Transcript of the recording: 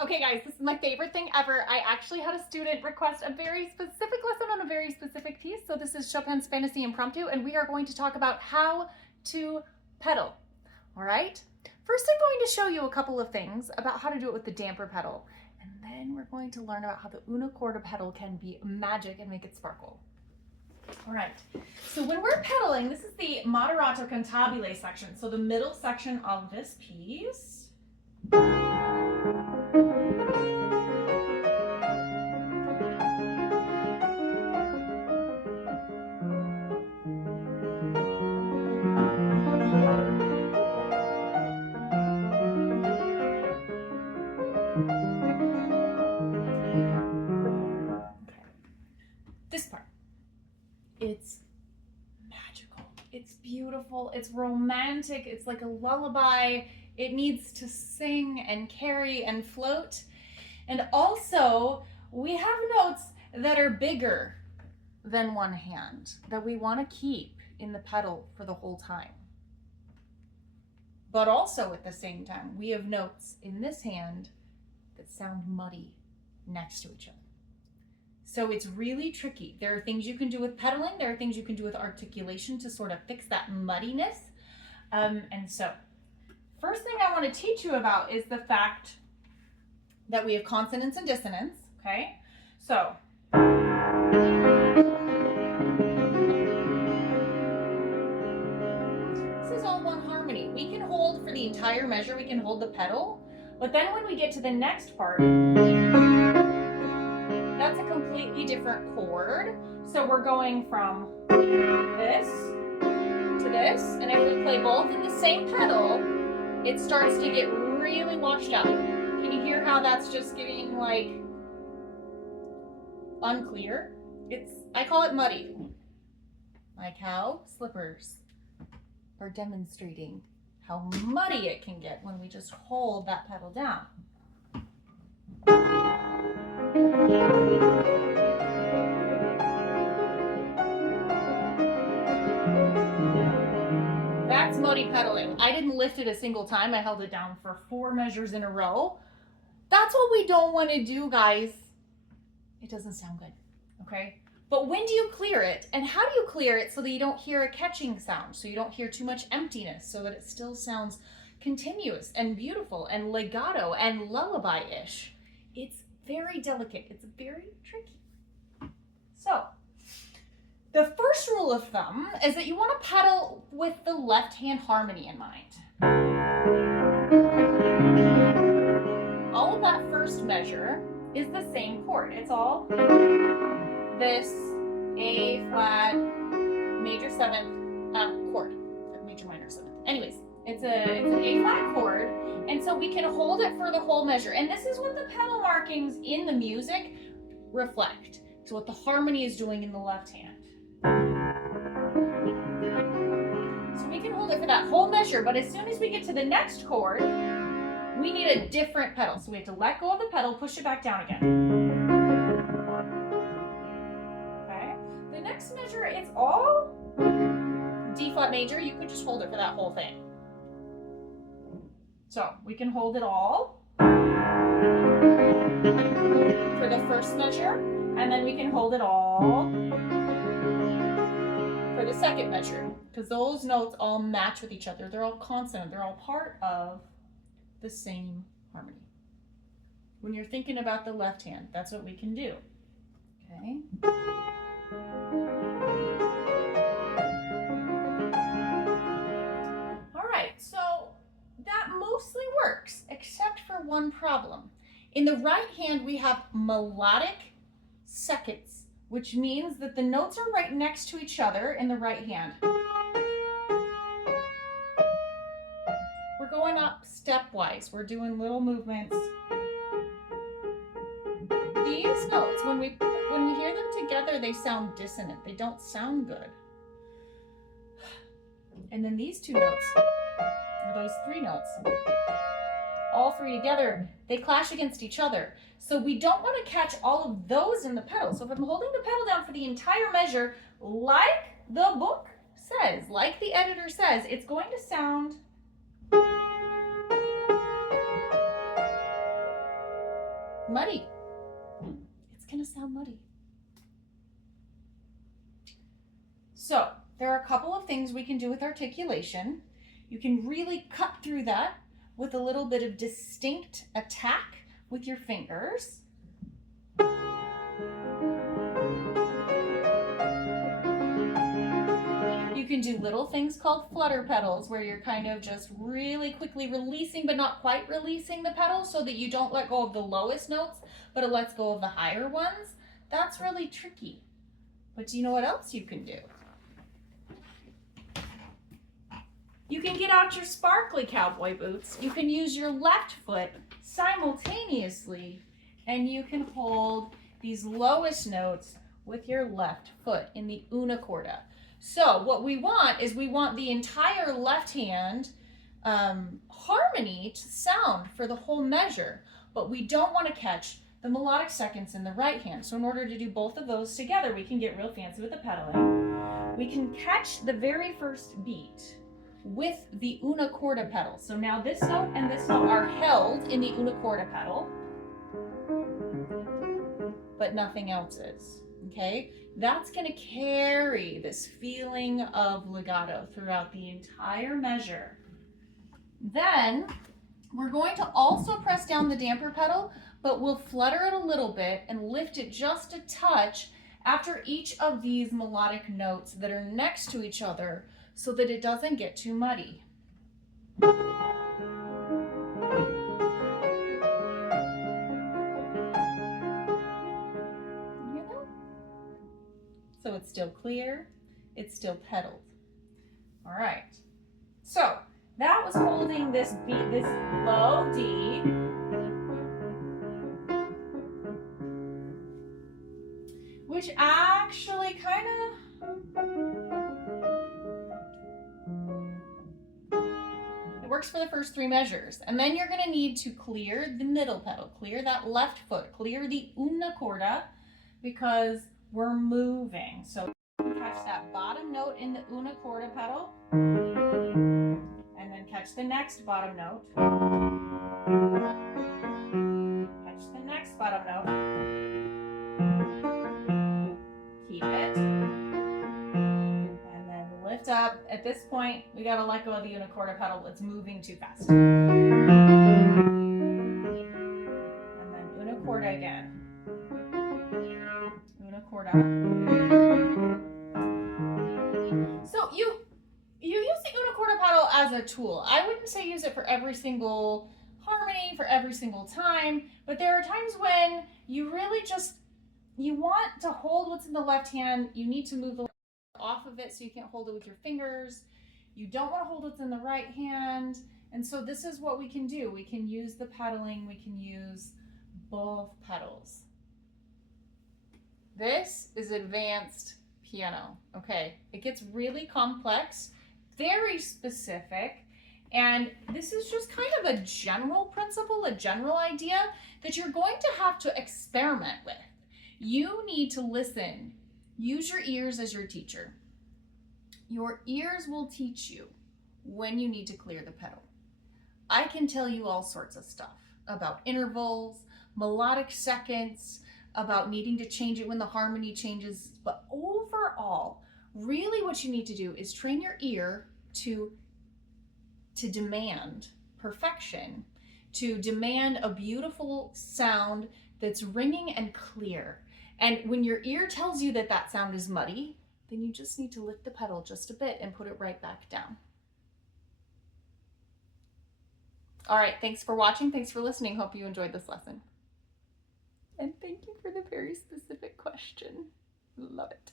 Okay guys, this is my favorite thing ever. I actually had a student request a very specific lesson on a very specific piece. So this is Chopin's Fantasie Impromptu, and we are going to talk about how to pedal. All right? First, I'm going to show you a couple of things about how to do it with the damper pedal. And then we're going to learn about how the una corda pedal can be magic and make it sparkle. All right, so when we're pedaling, this is the moderato cantabile section. So the middle section of this piece. This part, it's magical, it's beautiful, it's romantic, it's like a lullaby. It needs to sing and carry and float. And also, we have notes that are bigger than one hand that we want to keep in the pedal for the whole time. But also at the same time, we have notes in this hand that sound muddy next to each other. So it's really tricky. There are things you can do with pedaling. There are things you can do with articulation to sort of fix that muddiness. And so first thing I want to teach you about is the fact that we have consonance and dissonance, okay? So this is all one harmony. We can hold for the entire measure, we can hold the pedal, but then when we get to the next part, that's a completely different chord. So we're going from this to this, and if we play both in the same pedal, it starts to get really washed out. Can you hear how that's just getting like unclear? I call it muddy. Like how slippers are demonstrating how muddy it can get when we just hold that pedal down. That's muddy pedaling. I didn't lift it a single time. I held it down for 4 measures in a row. That's what we don't want to do, guys. It doesn't sound good, okay? But when do you clear it? And how do you clear it so that you don't hear a catching sound, so you don't hear too much emptiness, so that it still sounds continuous and beautiful and legato and lullaby-ish? It's very delicate. It's very tricky. So, the first rule of thumb is that you want to pedal with the left hand harmony in mind. All of that first measure is the same chord. It's all this A flat major 7th chord, major minor 7th. Anyways, it's an A flat chord, and so we can hold it for the whole measure. And this is what the pedal markings in the music reflect. So what the harmony is doing in the left hand. So we can hold it for that whole measure, but as soon as we get to the next chord, we need a different pedal. So we have to let go of the pedal, push it back down again. Okay. The next measure, it's all D flat major. You could just hold it for that whole thing. So we can hold it all for the first measure, and then we can hold it all for the second measure, because those notes all match with each other. They're all consonant. They're all part of the same harmony. When you're thinking about the left hand, that's what we can do. Okay. All right, so that mostly works, except for one problem. In the right hand, we have melodic seconds, which means that the notes are right next to each other in the right hand. We're going up stepwise. We're doing little movements. These notes, when we hear them together, they sound dissonant. They don't sound good. And then these two notes, or those 3 notes, all 3 together, they clash against each other. So we don't want to catch all of those in the pedal. So if I'm holding the pedal down for the entire measure, like the book says, like the editor says, it's going to sound muddy. It's gonna sound muddy. So there are a couple of things we can do with articulation. You can really cut through that with a little bit of distinct attack with your fingers. You can do little things called flutter pedals, where you're kind of just really quickly releasing but not quite releasing the pedal, so that you don't let go of the lowest notes, but it lets go of the higher ones. That's really tricky. But do you know what else you can do? You can get out your sparkly cowboy boots. You can use your left foot simultaneously, and you can hold these lowest notes with your left foot in the una corda. So what we want is we want the entire left hand harmony to sound for the whole measure, but we don't want to catch the melodic seconds in the right hand. So in order to do both of those together, we can get real fancy with the pedaling. We can catch the very first beat with the una corda pedal. So now this note and this note are held in the una corda pedal, but nothing else is. Okay, that's going to carry this feeling of legato throughout the entire measure. Then we're going to also press down the damper pedal, but we'll flutter it a little bit and lift it just a touch after each of these melodic notes that are next to each other, so that it doesn't get too muddy. So it's still clear, it's still pedaled. All right, so that was holding this beat, this low D. Which actually kind of, it works for the first three measures. And then you're gonna need to clear the middle pedal, clear that left foot, clear the una corda, because we're moving. So catch that bottom note in the una corda pedal, and then catch the next bottom note, catch the next bottom note, keep it, and then lift up. At this point, we gotta let go of the una corda pedal. It's moving too fast. And then una corda again. Una corda. So you use the una corda pedal as a tool. I wouldn't say use it for every single harmony, for every single time, but there are times when you really just, you want to hold what's in the left hand. You need to move the off of it so you can't hold it with your fingers. You don't want to hold what's in the right hand. And so this is what we can do. We can use the pedaling. We can use both pedals. This is advanced piano. Okay, it gets really complex, very specific, and this is just kind of a general principle, a general idea that you're going to have to experiment with. You need to listen. Use your ears as your teacher. Your ears will teach you when you need to clear the pedal. I can tell you all sorts of stuff about intervals, melodic seconds, about needing to change it when the harmony changes, but overall, really what you need to do is train your ear to demand perfection, to demand a beautiful sound that's ringing and clear. And when your ear tells you that that sound is muddy, then you just need to lift the pedal just a bit and put it right back down. All right, thanks for watching. Thanks for listening. Hope you enjoyed this lesson. And thank you for the very specific question. Love it.